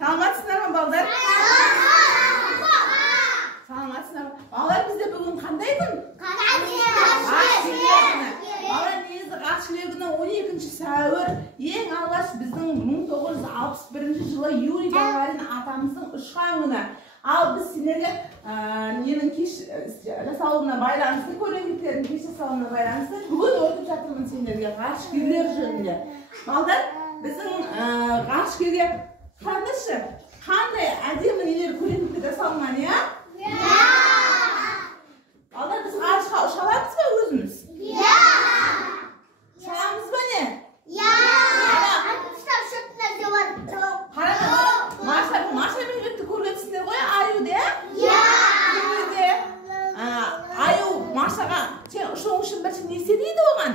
Саламатсыздар ма, балдар? Саламатсыздар ма? Балдар, бізде бүгін қандай күн? Балдар, негізі Ғашілер күні 12 сәуір, ең алғаш біздің 1961 жылы Юрий Гагарин атамыздың ұшқан күні. Ал біз сендерге ненің кеш жасалуына байланысты, көрегендіктердің кеш жасалуына байланысты бүгін өтіп жатырмын сендерге ғарышкерлер жөнінде. Балдар, біздің ғарышкерге қараңдаршы, қандай әдемі нелер көрегендік жасалған, иә? Балдар, біз ғарышқа ұша аламыз ба өзіміз? Ұшамыз ба не? Маша Мехметті көргенсіңдер ғой, Аюды, ә? Аю Машаға сен ұшуың үшін бірінші не істейді оған?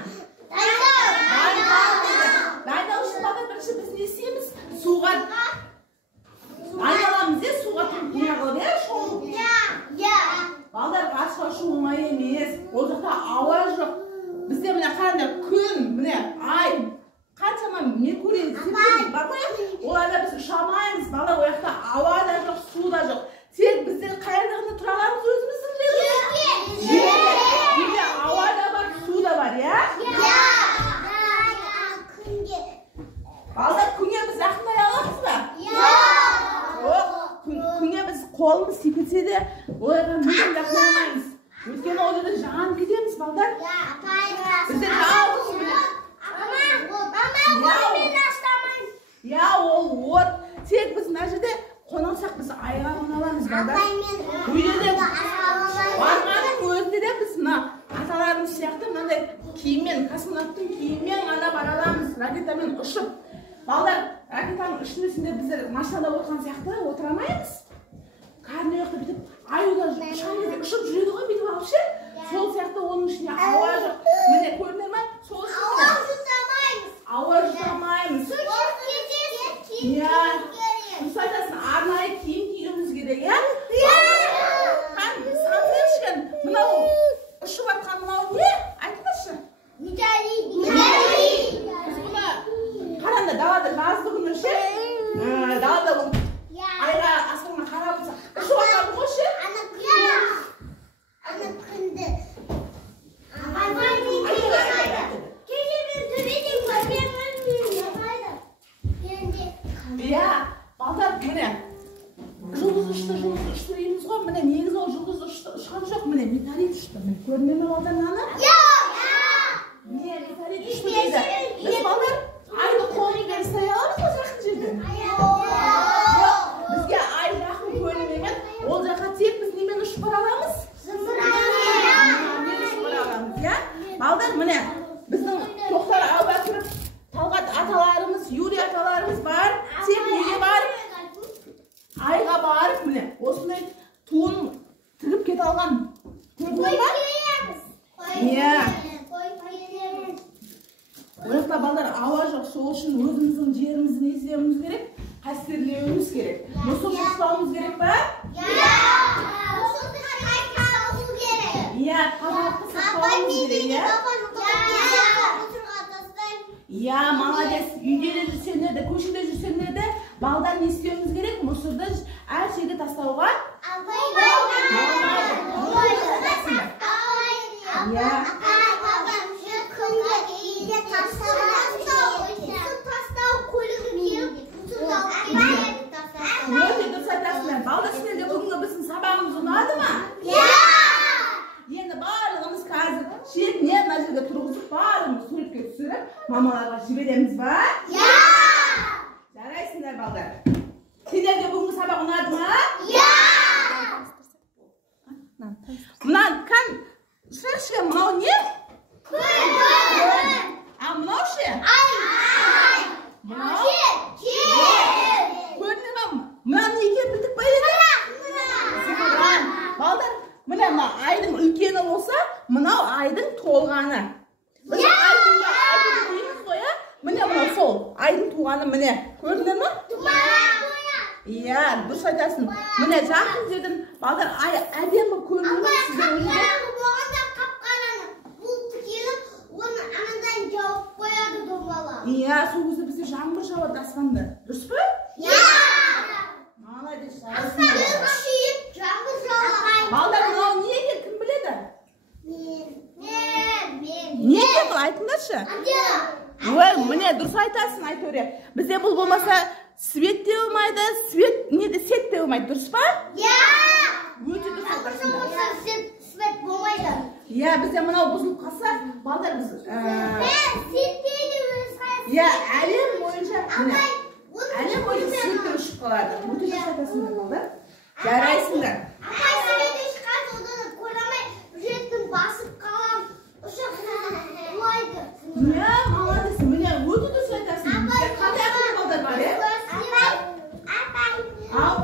Дайындау үшін балдар бірінші біз не істейміз? Суға айналамыз, суға не қылып, шоу. Балдар, ғарышқа ұшу оңай емес, ол жақта ауа жоқ. Бізде міне қараңдар, күн, міне ай, қаншама меркурий сепкен бар ғой, оларда біз ұшамаймыз. Балдар, ол жақта ауа да жоқ, су да жоқ. Тек біздер қайда ғана тұра аламыз өзіміздің жерде? Ауа да бар, су да бар, иә? Балдар, күнге біз жақындай аламыз ба? Күнге біз қолымыз сипетсе де, оларға мүлдем жақындай алмаймыз. Өйткені ол жерде жанып кетеміз, балдар. Біздер жалғыз міне. Я, ол от. Тек біз мына жерде қонақсақ біз айға қоналамыз, балдар. Үйлерде барғаның өзінде де біз мына аталарымыз сияқты мынандай киіммен, космонавттың киіммен ғана бара аламыз, ракетамен ұшып. Балдар, ракетаның ішіндесінде біздер машинада отырған сияқты отыра алмаймыз. Кәріне өйіқті бітіп, аюда ұшқан кезде ұшып жүреді ғой, бүйтіп алып ше. Сол сияқты оның ішіне ауа жоқ. Міне көрінер ме? Сол ішінде ауа жұтамаймыз. Мұсы айтасын, арнайы киім киюіміз керек, иә? Сансершкен, мынау ұшып атқан мынау не? Айтыңдаршы. Металлит. Біз бұны қаранда далада жазды күні ше. Далада айға аспанға қарап отырса. Ұшып атқан ғой ше? Балдар, міне, жұлдыз ұшты дейміз ғой, міне, негіз ол жұлдыз ұшқан жоқ, міне, металлит ұшты. Көрінер ме балдар наны? Міне, металлит ұшты дейді. Біз балдар, айды қолымен ұстай аламыз ғой жақын жерде? Бізге ай жақын көрінмеген, ол жаққа тек біз немен ұшып бара аламыз? Зымыранмен ұшып бара аламыз, иә? Балдар, міне, біздің Тоқтар Әубәкіров, Талғат аталарымыз, Юрий аталарымыз бар. Тек неге барып, айға барып, міне, осындай туын тігіп кет алған. Көрдіңіз ба? Ояқта балдар ауа жоқ, сол үшін өзіміздің жерімізді не істеуіміз керек? Қастерлеуіміз керек. Мұсылды ұстауымыз керек ба? Тазалықты сақтауымыз керек, молодец. Үйде де жүрсеңдер де, көшеде жүрсеңдер де, балдар не істеуіміз керек? Мұсырды әр жерге тастауға өте дұрыс айтасыңдар. Балдар, сендерге бүгінгі біздің сабағымыз ұнады ма? Енді барлығымыз қазір шетіне мына жерге тұрғызып, барлығымыз суретке түсіріп, мамаларға жібереміз ба? Жарайсыңдар, балдар. Сендерге бүгінгі сабақ ұнады ма? Мынау кән шырақшыға, мынау не? Күн. Ал мынау ше? Мынау? Көрінер ме? Мынаны екен білдік ба еді? Балдар, міне айдың үлкені болса, мынау айдың толғаны. Біз айдың дейміз ғой, міне мынау сол айдың туғаны, міне. Көрінер ме? Дұрыс айтасың. Міне жақын жерден балдар ай әдемі көрінер ме сіздер өзіңде? Бұл тікеліп, оны анадан жауып қояды домбала. Сол кезде бізде жаңбыр жауады аспанда. Дұрыс па? көре. Бізде бұл болмаса свет те болмайды, сет те болмайды, дұрыс па? Өте дұрыс айтасыңдар. Свет болмайды. Бізде мынау бұзылып қалса, балдар біз әлем бойынша светтер ұшып қалады. Өте дұрыс айтасыңдар, балдар. Жарайсыңдар. Басып қалам, ұшақ молодец, міне өте дұрыс айтасың. Бізде қандай ақылды балдар бар, Апай. Ал